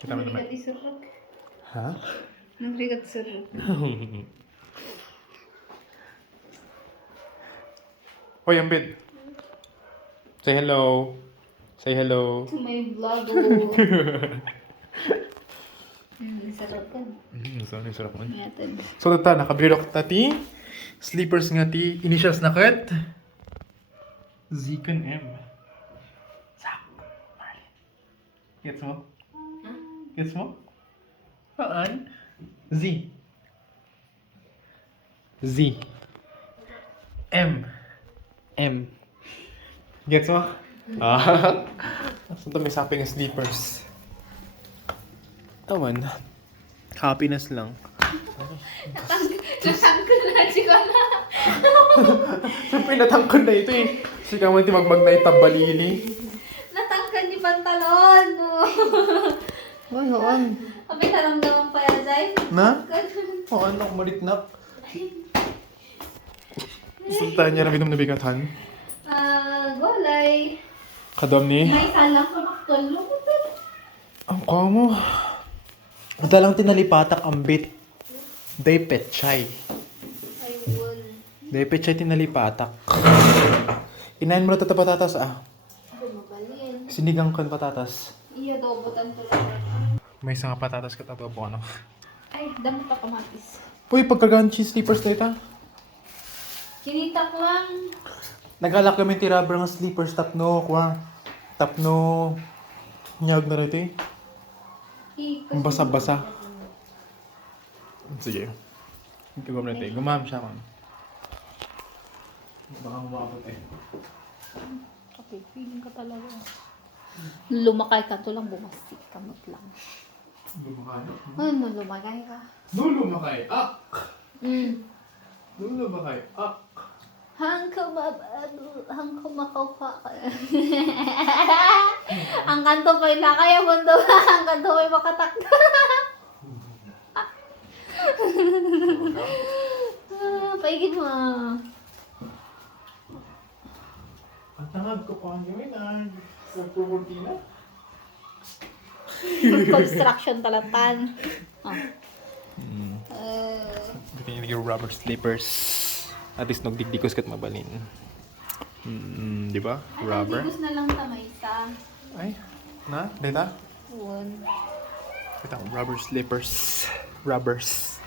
Kita mo naman. Nagrigat isurok. Ha? Nagrigat isurok. Hoy, Ambit. Say hello. Say hello. To my vlog. Oh. Isarap ka. Sarap man. Ingatan. So, tata, nakabrilok tati. Sleepers nga ti. Initials na kat. Zikan M. Sak. Marlin. Gets mo? Gets mo? Saan? Z. Z. M. M. Gets mo? Ah. Saan may sapping sleepers? Tawan. Happiness lang. Natangkol na si Kona. Siyempre natangkol na ito eh. Sika mo iti magbag na itabalili. Natangkol ni pantalon. Hoy, hoon. Kami naramdaman pa yan, Zay. Na? O ano, maritnak. Suntahan niya rin na bigatan. Golay. Kadam ni. May salang kamakton. Lumutan. Ang kamo. Ito lang tinalipatak ang bit. Day petchay. Ay, wol. Day petchay tinalipatak. Inayin mo na ito patatas ah. Bumabalin. Sinigang kan patatas. Iya, dobotan to lang. May isang patatas ka tato po ano. Ay, dami pa kamatis. Uy, pagkagaan cheese sleepers na ito. Kinita ko lang. Nag-alak kami ti rubber ng sleepers tapno. Tapno. Nyag na rin ito eh. Ang basa-basa. Sige. Gagawin natin. Gumam siya man. Baka umabot eh. Okay, feeling ka talaga. Lumakay ka to lang, bumastik kamot lang. Lumakay. Ano, lumakay ka? Lumakay. Ah! Mm. Lumakay. Ah! Hang kumakaupa ka. Ang kanto ko'y lakay ang mundo. Ang kanto ko'y makatakda. Paigin mo. Ang tangad ko pa ang gawin ah. Sa pumuntina. Construction talatan. Oh. Hindi yung rubber slippers. At least nagdigdikos kat mabalin. Di ba? Rubber. Digos na lang tamay sa. Ay, na? Dita? Uwan. Ito, rubber slippers. Rubbers.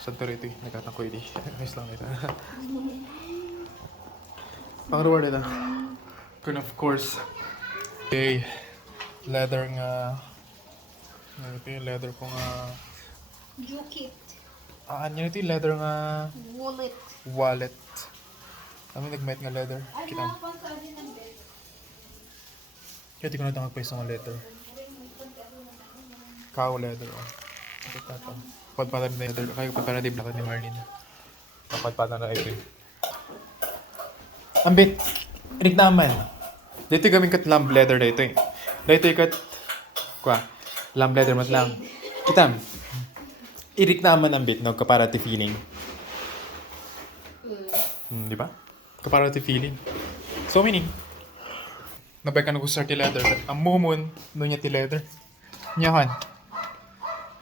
Saan to rito eh? Nagkatang ko ito. Ayos lang ito. Pang-reward ito. And of course, okay, leather nga. Ito yung leather ko nga. Jukit. Ano ito yung leather nga Wallet. wallet. Kami nag-met nga leather. Ay, Kita mo. nakapang sa atin ng bed. Kaya di ko na tangag pa isang leather. Cow leather. Oh. Ito ito. Padpatan na leather. Kaya padpatan na di blakan ni Marlene. Padpatan na ito eh. Ambit! Inig naman. Dito gaming kat lamb leather na ito eh. Dito kat lamb leather mat lang. Kitam. Irik naman ang bit, no? Comparative feeling. Di ba? Comparative feeling. So, meaning, nabay ka nag-start ti leather. Ang mumon, no niya ti leather. Nyahan.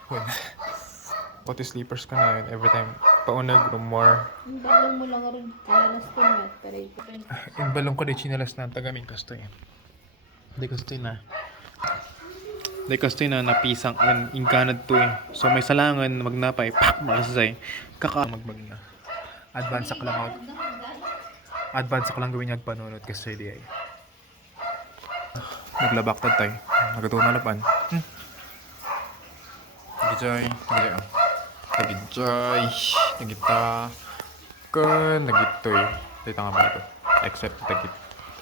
Well, pati sleepers ka na yun. Every time, paunag, rumor. Ang balong mo lang rin. Kinalas ko na. Pero ito. Yung balong ko di chinalas na tagaming kasto eh. Hindi kasto na. Hindi kasto na napisang inganad to eh. So may salangan, magnapay, pak, makasasay. Magbag na. Advance ako lang Advance ako lang gawin yung panunod kasi di ay. Naglabaktad tayo. Nagatuwa na lapan. Nagijay. Nagijay. Nagita. Nagitoy. Dito nga ba ito?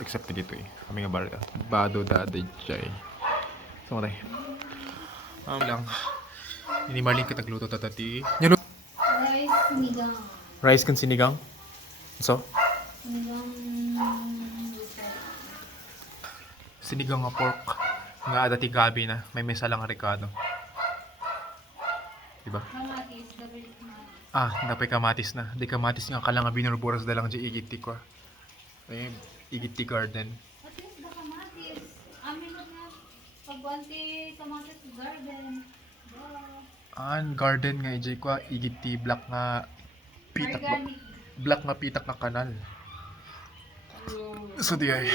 Except dito eh. Kami nga ba ito? Bado dadijay. So tayo. Lang. Hindi maling ka tagluto tatati. Rice, sinigang. Rice kan sinigang? So? Sinigang. Sinigang nga pork. Nga dati gabi na. May mesa lang ricado. Diba? Kamatis, double kamatis. Napay kamatis na. Di kamatis nga kalang nga binurburas dalang di igiti ko. Igiti garden. At least the kamatis. Amin na nga. Pagwanti kamatis garden. Wow. Garden nga ijay ko igiti black nga pitak Organic. black nga pitak nga kanal. So di ay.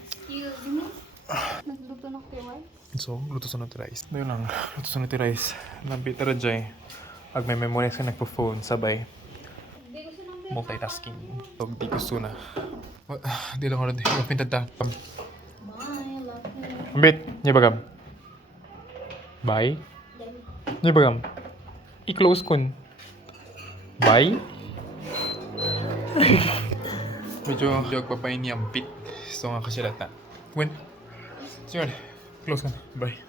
Excuse me. Nagluto na kayo, So, luto sa natin rice. Doon lang, luto sa natin rice. Nampitara dyan. Ag may memories ka nagpo-phone, sabay. Hindi ko siya Multitasking. So, di gusto na. Di lang ako na. Mapintad ta. Bye, love you. Ambit, niya bagam. Bye. Niya bagam. I-close kun. Bye. Medyo agpapain ni Ambit. So nga kasi lata. When? Sige, close ka na. Bye.